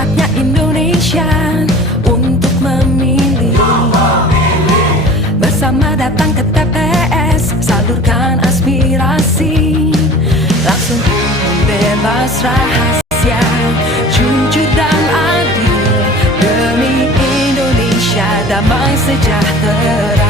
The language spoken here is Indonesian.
saatnya Indonesia untuk memilih. Bersama datang ke TPS, salurkan aspirasi. Langsung bebas rahasia, jujur dan adil, demi Indonesia damai sejahtera.